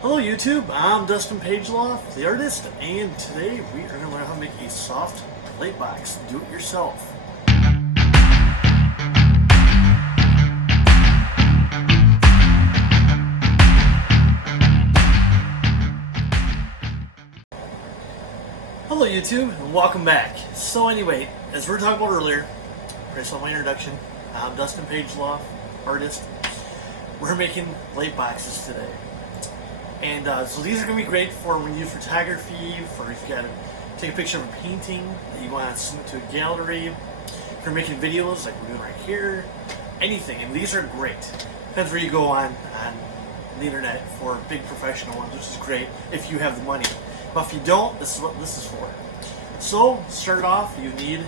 Hello YouTube, I'm Dustin Pageloff, the artist, and today we are going to learn how to make a soft lightbox. Do it yourself. Hello YouTube, and welcome back. So anyway, as we were talking about earlier, based on my introduction, I'm Dustin Pageloff, artist. We're making light boxes today. And so these are going to be great for when you do photography, for if you got to take a picture of a painting that you want to send to a gallery, if you're making videos like we're doing right here, anything. And these are great. Depends where you go on the internet for big professional ones, which is great if you have the money. But if you don't, this is what this is for. So, to start off, you need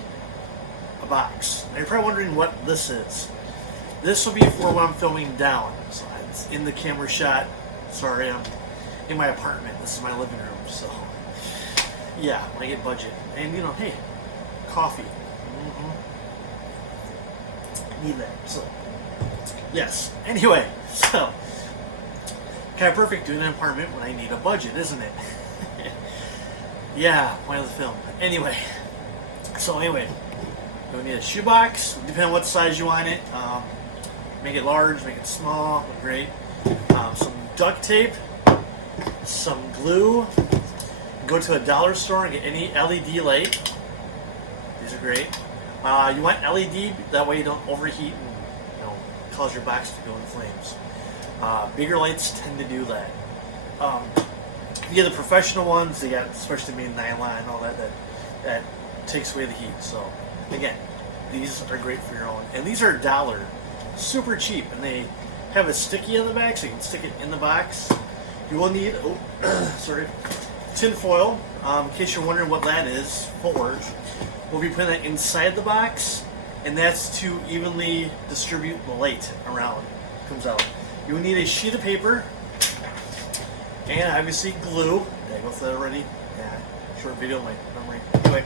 a box. Now you're probably wondering what this is. This will be for when I'm filming down. So it's in the camera shot. Sorry, I'm in my apartment. This is my living room, so yeah, when I get budget. And you know, hey, coffee. Need that. So yes. Anyway, so kind of perfect doing an apartment when I need a budget, isn't it? Yeah, point of the film. Anyway, you'll need a shoebox, depending on what size you want it. Make it large, make it small, great. Some duct tape, some glue. Go to a dollar store and get any LED light. These are great. You want LED, that way you don't overheat and cause your box to go in flames. Bigger lights tend to do that. You get the professional ones, they got especially made nylon and all that takes away the heat. So again, these are great for your own. And these are $1, super cheap, and they have a sticky on the back so you can stick it in the box. You will need tin foil, in case you're wondering what that is for. We'll be putting that inside the box, and that's to evenly distribute the light around. Comes out. You will need a sheet of paper, and obviously glue. Did I go through that already? Yeah, short video, my memory. Anyway,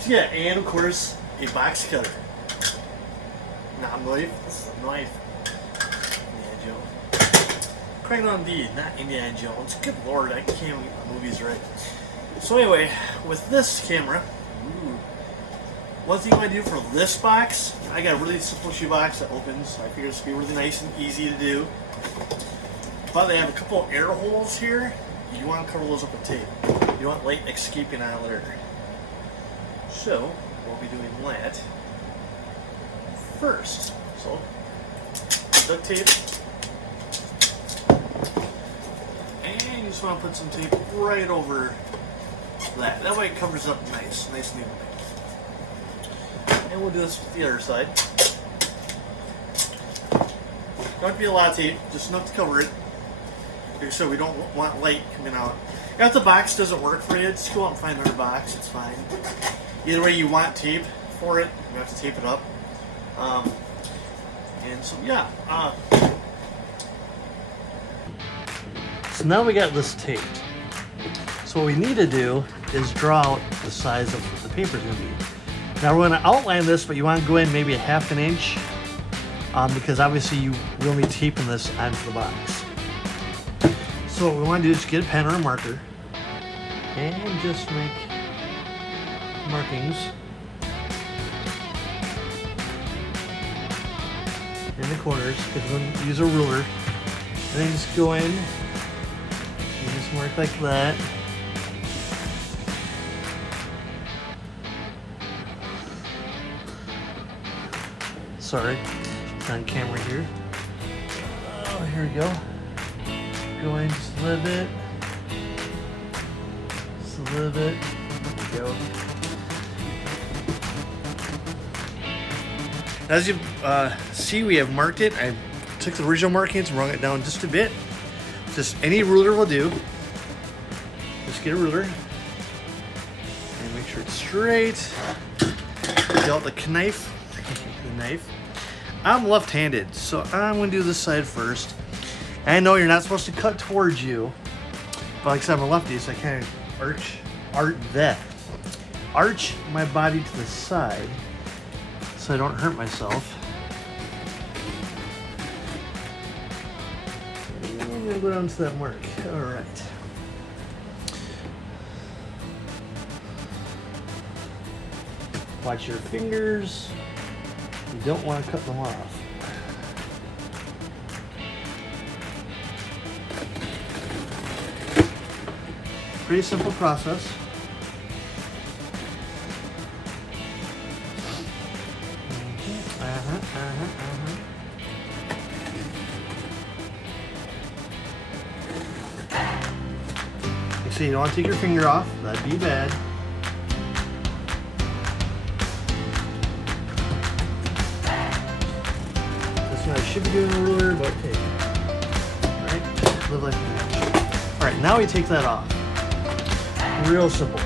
so yeah, and of course a box cutter. Not a knife. This is a knife. Craig on D, not Indiana Jones. Good lord, I can't even get the movies right. So anyway, with this camera, one thing I do for this box, I got a really simple shoebox that opens. I figured this would be really nice and easy to do. But they have a couple air holes here. You want to cover those up with tape. You want light escaping out of there. So we'll be doing that first. So duct tape. And you just want to put some tape right over that. That way it covers up nice and evenly. And we'll do this with the other side. Don't be a lot of tape, just enough to cover it. So we don't want light coming out. If the box doesn't work for you, just go out and find another box. It's fine. Either way, you want tape for it, you have to tape it up. And so yeah. So now we got this taped. So what we need to do is draw out the size of the paper is going to be. Now we're going to outline this, but you want to go in maybe a ½ inch because obviously you will be taping this onto the box. So what we want to do is get a pen or a marker and just make markings in the corners, because we're going to use a ruler, and then just go in and just mark like that. Sorry, it's on camera here. Oh, here we go. Go in just a little bit. Just a little bit. There we go. As you see, we have marked it. I took the original markings and wrung it down just a bit. Just any ruler will do. Just get a ruler and make sure it's straight. Get out the knife. The knife. I'm left-handed, so I'm going to do this side first. And I know you're not supposed to cut towards you, but like I said, I'm a lefty, so I kind of arch my body to the side so I don't hurt myself. go down to that mark. All right. Watch your fingers. You don't want to cut them off. Pretty simple process. So you don't want to take your finger off. That'd be bad. That's what I should be doing a ruler, but hey. Alright? Live like a match. Alright, now we take that off. Real simple.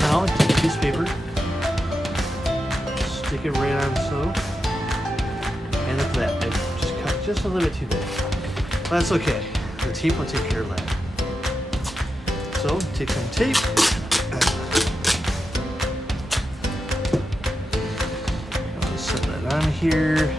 Now take a piece of paper, stick it right on so, and look at that. I just cut just a little bit too big. But that's okay. The tape will take care of that. So take some tape. I'll set that on here.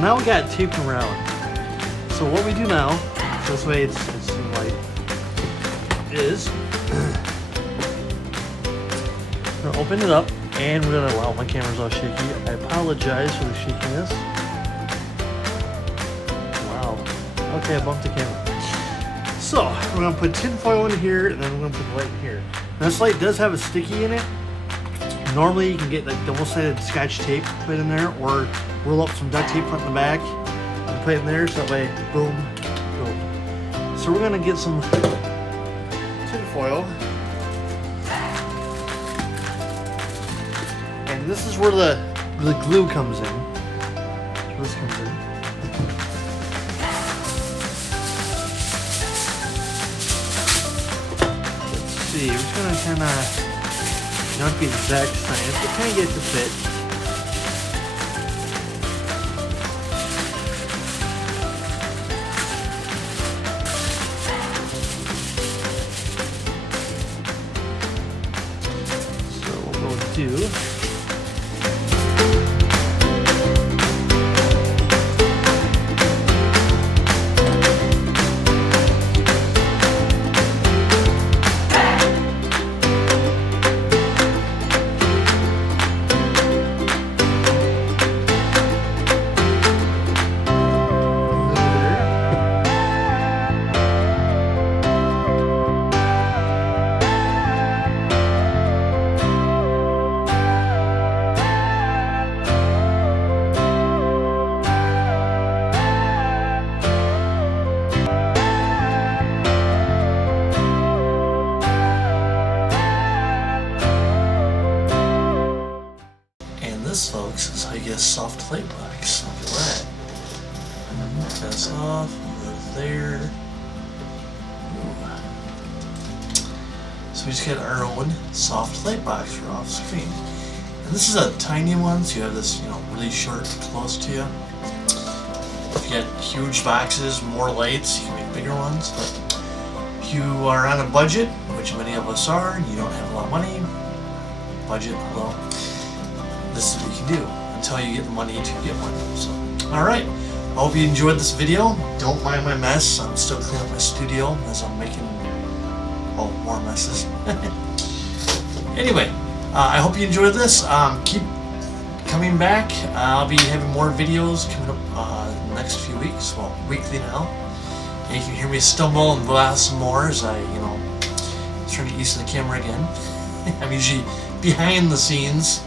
Now we got it taped around. So what we do now, this way it's light, is we're gonna open it up and we're gonna, wow, my camera's all shaky. I apologize for the shakiness. Wow. Okay, I bumped the camera. So we're gonna put tin foil in here and then we're gonna put the light in here. Now, this light does have a sticky in it. Normally you can get like double-sided Scotch tape put in there, or roll up some duct tape front and the back and put it in there, so that way, boom, boom. So we're gonna get some tin foil, and this is where the glue comes in. So this comes in. Let's see, we're just gonna kind of, not the exact science, but kind of get it to fit. Do. This, folks, is how you get a soft lightbox. Look at that. That's off, over there. Ooh. So we just got our own soft lightbox for off screen. And this is a tiny one, so you have this, really short close to you. If you got huge boxes, more lights, you can make bigger ones. But if you are on a budget, which many of us are, and you don't have a lot of money, budget, well, this is what you can do until you get the money to get one. So, alright, I hope you enjoyed this video. Don't mind my mess. I'm still cleaning up my studio as I'm making, more messes. Anyway, I hope you enjoyed this. Keep coming back. I'll be having more videos coming up in the next few weeks. Well, weekly now. And you can hear me stumble and blast some more as I, trying to get used to the camera again. I'm usually behind the scenes.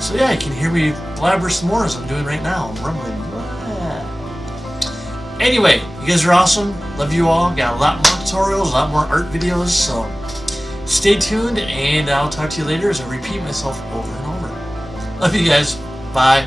So yeah, you can hear me blabber some more as I'm doing right now. I'm rumbling. Anyway, you guys are awesome. Love you all. Got a lot more tutorials, a lot more art videos. So stay tuned, and I'll talk to you later as I repeat myself over and over. Love you guys. Bye.